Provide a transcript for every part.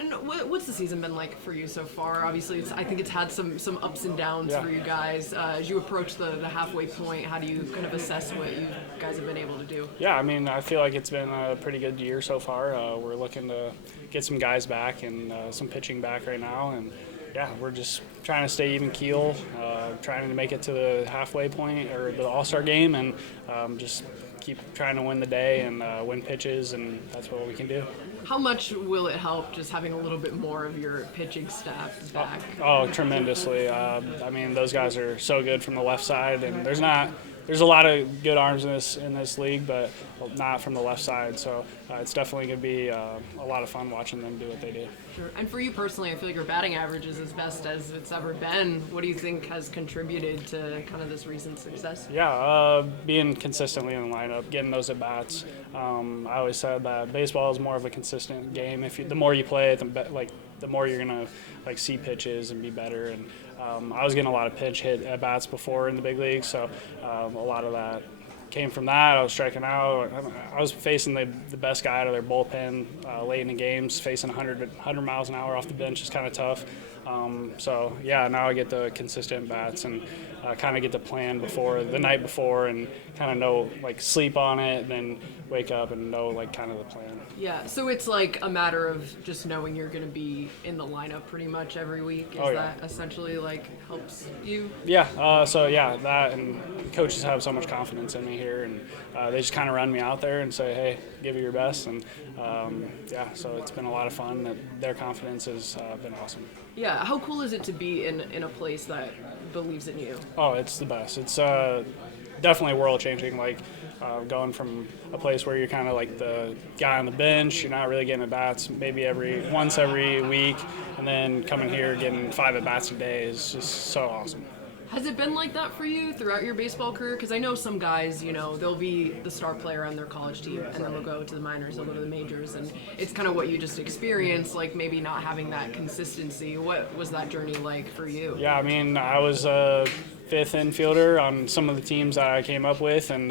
And what's the season been like for you so far? Obviously, I think it's had some ups and downs for you guys. As you approach the halfway point, how do you kind of assess what you guys have been able to do? Yeah, I mean, I feel like it's been a pretty good year so far. We're looking to get some guys back and some pitching back right now, and yeah, we're just trying to stay even keel, trying to make it to the halfway point or the All-Star game, and just keep trying to win the day and win pitches, and that's what we can do. How much will it help just having a little bit more of your pitching staff back? Oh, tremendously. I mean, those guys are so good from the left side, and there's a lot of good arms in this league, but not from the left side. So it's definitely going to be a lot of fun watching them do what they do. Sure. And for you personally, I feel like your batting average is as best as it's ever been. What do you think has contributed to kind of this recent success? Yeah, being consistently in the lineup, getting those at bats. I always said that baseball is more of a consistent game. The more you play it, the more you're gonna see pitches and be better. And I was getting a lot of pinch hit at bats before in the big leagues, so a lot of that came from that. I was striking out. I was facing the best guy out of their bullpen late in the games, facing 100 miles an hour off the bench is kind of tough. So yeah, now I get the consistent bats and kind of get the plan the night before, and kind of know, sleep on it, and then wake up and know kind of the plan. Yeah, so it's like a matter of just knowing you're going to be in the lineup pretty much every week. Is that essentially helps you? Yeah, so yeah, that, and coaches have so much confidence in me here, and they just kind of run me out there and say, hey, give it your best, and yeah, so it's been a lot of fun. Their confidence has been awesome. Yeah, how cool is it to be in a place that believes in you? Oh, it's the best. It's definitely world-changing, going from a place where you're kind of like the guy on the bench, you're not really getting at-bats maybe once every week, and then coming here getting 5 at-bats a day is just so awesome. Has it been like that for you throughout your baseball career? Because I know some guys, they'll be the star player on their college team, and then they'll go to the minors, they'll go to the majors, and it's kind of what you just experienced, maybe not having that consistency. What was that journey like for you? Yeah, I mean, I was a 5th infielder on some of the teams that I came up with, and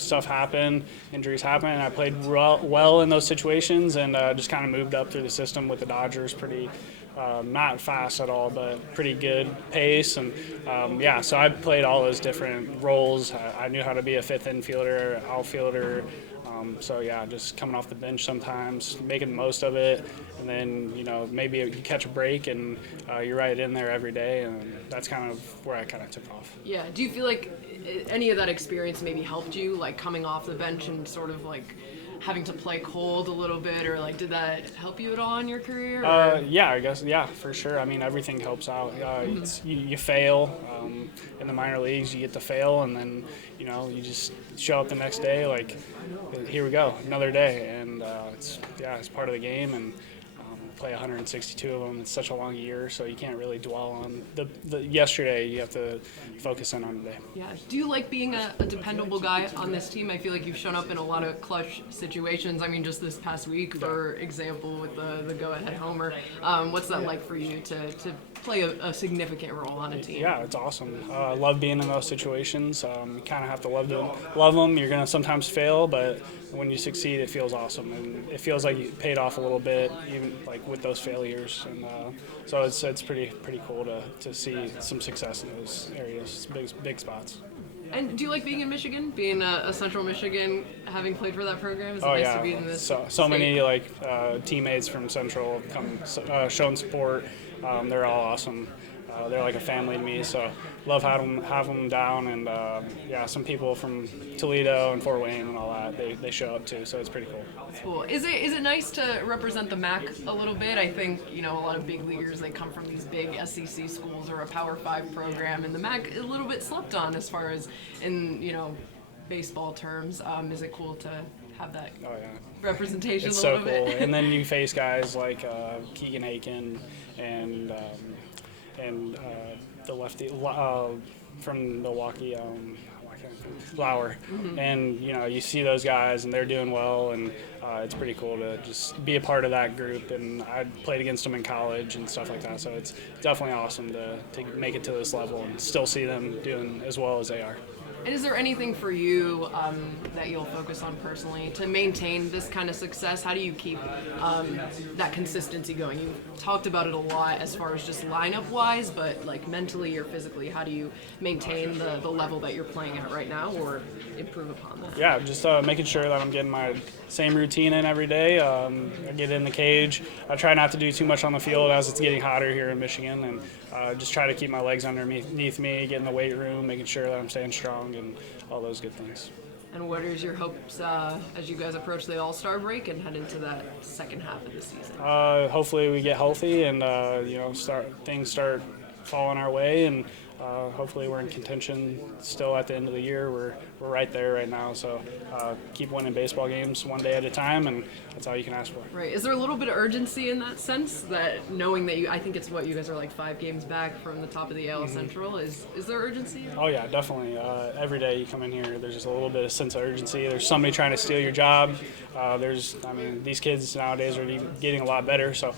stuff happened, injuries happened, and I played well in those situations, and just kind of moved up through the system with the Dodgers pretty. Not fast at all, but pretty good pace. And yeah, so I played all those different roles. I knew how to be a 5th infielder, outfielder. So yeah, just coming off the bench sometimes, making the most of it. And then, maybe you catch a break and you're right in there every day. And that's kind of where I kind of took off. Yeah. Do you feel like any of that experience maybe helped you, coming off the bench and sort of having to play cold a little bit, or did that help you at all in your career? Yeah, I guess, yeah, for sure. I mean, everything helps out. You fail in the minor leagues, you get to fail, and then you just show up the next day here we go, another day, and it's part of the game, and play 162 of them. It's such a long year, so you can't really dwell on the yesterday. You have to focus in on today. Yeah. Do you like being a dependable guy on this team? I feel like you've shown up in a lot of clutch situations. I mean, just this past week, for example, with the go-ahead homer. What's that like for you to play a significant role on a team? Yeah, it's awesome. I love being in those situations. You kind of have to love them. You're going to sometimes fail, but when you succeed, it feels awesome, and it feels like you paid off a little bit, even with those failures. And so it's pretty cool to see some success in those areas. It's big spots. And do you like being in Michigan, being a Central Michigan, having played for that program? Is it nice to be in this so many teammates from Central come showing support. They're all awesome. They're like a family to me, so love having them down. And some people from Toledo and Fort Wayne and all that, they show up too, so it's pretty cool. Cool. Is it nice to represent the MAC a little bit? I think a lot of big leaguers, they come from these big SEC schools or a Power 5 program, and the MAC is a little bit slept on as far as in baseball terms. Is it cool to have that representation? It's a little so bit? cool. And then you face guys like Keegan Aiken and the lefty from Milwaukee, Lauer. Mm-hmm. And you see those guys and they're doing well, and it's pretty cool to just be a part of that group. And I played against them in college and stuff like that, so it's definitely awesome to make it to this level and still see them doing as well as they are. And is there anything for you that you'll focus on personally to maintain this kind of success? How do you keep that consistency going? You've talked about it a lot as far as just lineup-wise, but like mentally or physically, how do you maintain the level that you're playing at right now or improve upon that? Yeah, just making sure that I'm getting my same routine in every day. I get in the cage. I try not to do too much on the field as it's getting hotter here in Michigan, and just try to keep my legs underneath me, get in the weight room, making sure that I'm staying strong and all those good things. And what is your hopes as you guys approach the All-Star break and head into that second half of the season? Hopefully we get healthy and things start falling our way, and hopefully we're in contention still at the end of the year. We're right there right now, so keep winning baseball games one day at a time, and that's all you can ask for. Right. Is there a little bit of urgency in that sense, that knowing that I think it's what you guys are like 5 games back from the top of the AL Central? Is there urgency? Oh yeah, definitely. Every day you come in here, there's just a little bit of sense of urgency. There's somebody trying to steal your job. These kids nowadays are getting a lot better, so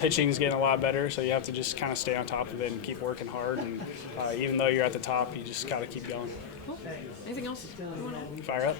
pitching's getting a lot better, so you have to just kind of stay on top of it and keep working hard. And even though you're at the top, you just got to keep going. Cool. Anything else? Fire up.